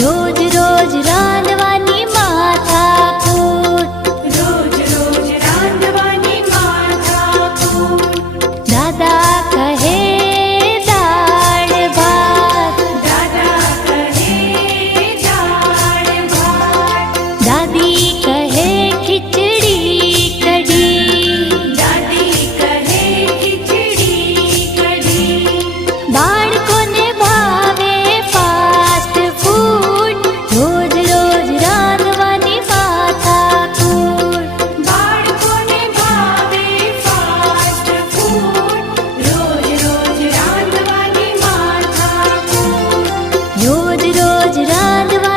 રોજ રોજ રાંધવાની માથાકૂટ, રોજ રોજ રાંધવાની માથાકૂટ. દાદા કહે દાળ ભાત, દાદા કહે દાળ ભાત, દાદી કહે ખીચડી કઢી, દાદી કહે ખીચડી કઢી. બાળકોને ભાવે ફાસ્ટ ફૂડ, રોજ રોજ રાંધવાની માથાકૂટ. બાળકોને ભાવે ફાસ્ટ ફૂડ, રોજ રોજ રાંધવાની માથાકૂટ. રોજ રોજ રાંધવાની